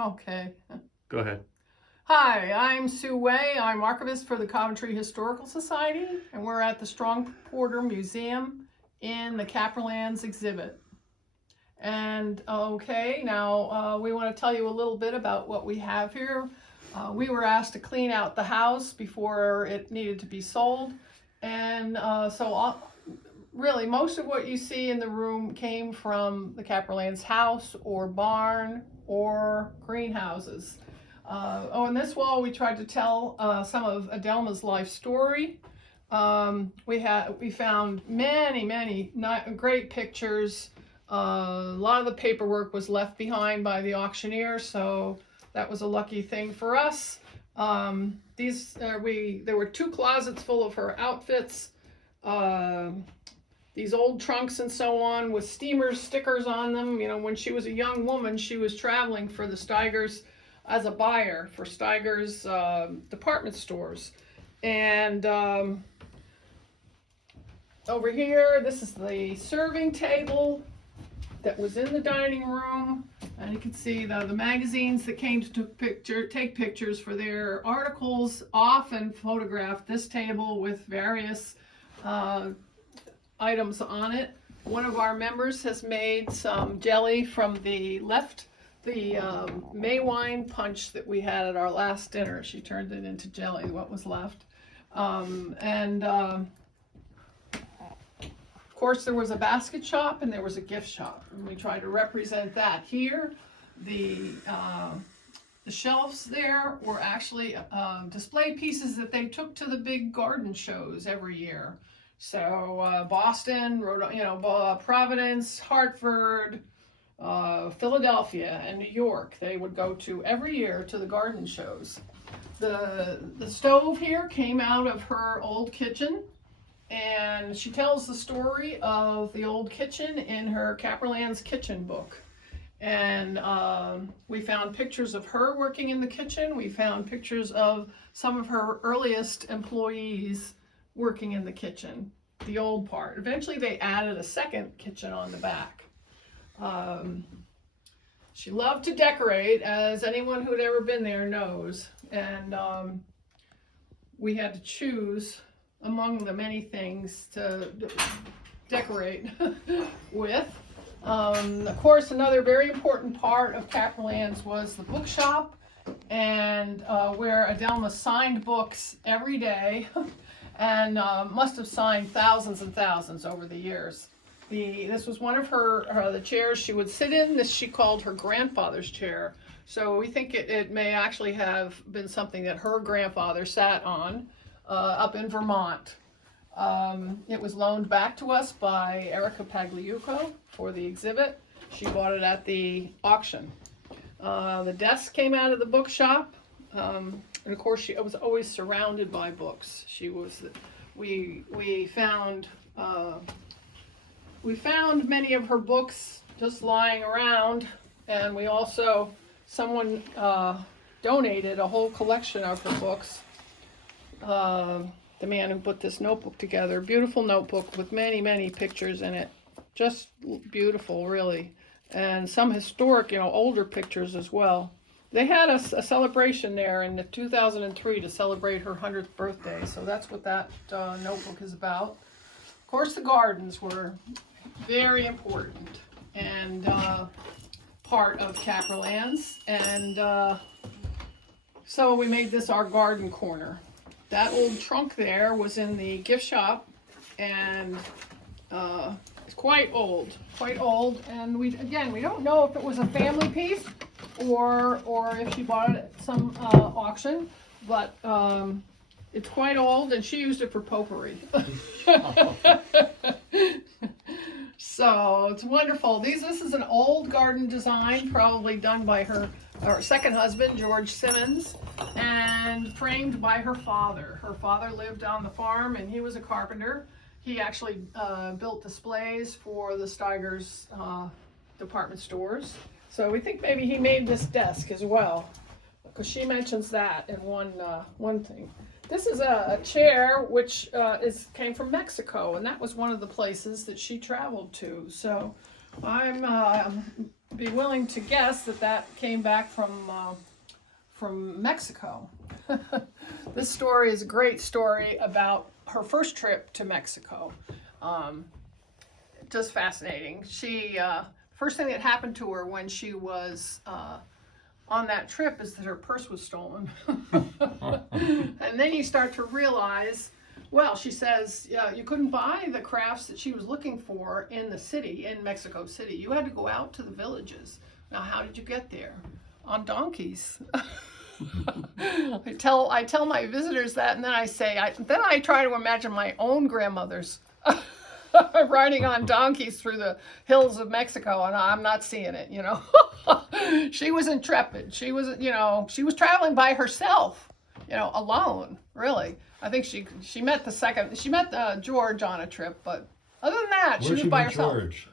Okay. Go ahead. Hi, I'm Sue Way. I'm archivist for the Coventry Historical Society, and we're at the Strong Porter Museum in the Caprilands exhibit. And now we want to tell you a little bit about what we have here. We were asked to clean out the house before it needed to be sold, and really most of what you see in the room came from the Caprilands house or barn or greenhouses. On this wall we tried to tell some of Adelma's life story. We found many great pictures. A lot of the paperwork was left behind by the auctioneer, so that was a lucky thing for us. There were 2 closets full of her outfits. These old trunks and so on with steamer stickers on them. You know, when she was a young woman, she was traveling for the Steigers as a buyer for Steiger's department stores. And over here, this is the serving table that was in the dining room. And you can see the magazines that came to take pictures for their articles often photographed this table with various items on it. One of our members has made some jelly from the May wine punch that we had at our last dinner. She turned it into jelly, what was left. Of course, there was a basket shop and there was a gift shop, and we tried to represent that here. The shelves there were actually display pieces that they took to the big garden shows every year. So Boston, Providence, Hartford, Philadelphia, and New York, they would go to every year to the garden shows. The stove here came out of her old kitchen, and she tells the story of the old kitchen in her Caprilands kitchen book. And we found pictures of her working in the kitchen. We found pictures of some of her earliest employees working in the kitchen, the old part. Eventually they added a second kitchen on the back. She loved to decorate, as anyone who'd ever been there knows, and we had to choose among the many things to decorate with. Of course, another very important part of Caprilands was the bookshop, and where Adelma signed books every day and must have signed thousands and thousands over the years. This was one of the chairs she would sit in. This she called her grandfather's chair. So we think it may actually have been something that her grandfather sat on up in Vermont. It was loaned back to us by Erica Pagliuco for the exhibit. She bought it at the auction. The desk came out of the bookshop, and of course she was always surrounded by books. We found many of her books just lying around, and someone donated a whole collection of her books. The man who put this notebook together, beautiful notebook with many pictures in it, just beautiful, really, and some historic, older pictures as well. They had a celebration there in 2003 to celebrate her 100th birthday, so that's what that notebook is about. Of course, the gardens were very important and part of Caprilands, and so we made this our garden corner. That old trunk there was in the gift shop, and it's quite old, and we don't know if it was a family piece or if she bought it at some auction, but it's quite old, and she used it for potpourri. So it's wonderful. This is an old garden design, probably done by her second husband, George Simmons, and framed by her father. Her father lived on the farm, and he was a carpenter. He actually built displays for the Steigers department stores. So we think maybe he made this desk as well, because she mentions that in one thing. This is a chair which came from Mexico, and that was one of the places that she traveled to. So I'm be willing to guess that that came back from Mexico. This story is a great story about her first trip to Mexico. Just fascinating. She first thing that happened to her when she was on that trip is that her purse was stolen. And then you start to realize, well, she says, yeah, you couldn't buy the crafts that she was looking for in the city, in Mexico City. You had to go out to the villages. Now, how did you get there? On donkeys. I tell my visitors that, and then I say, then I try to imagine my own grandmothers riding on donkeys through the hills of Mexico, and I'm not seeing it, you know. She was intrepid. She was, you know, she was traveling by herself, you know, alone, really. I think she met George on a trip, but other than that, she was by herself. George?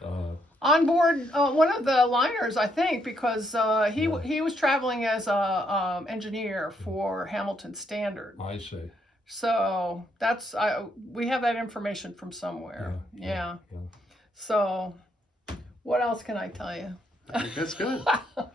On board one of the liners, I think, because he was traveling as a engineer for Hamilton Standard. I see. So that's we have that information from somewhere. Yeah. So what else can I tell you? I think that's good.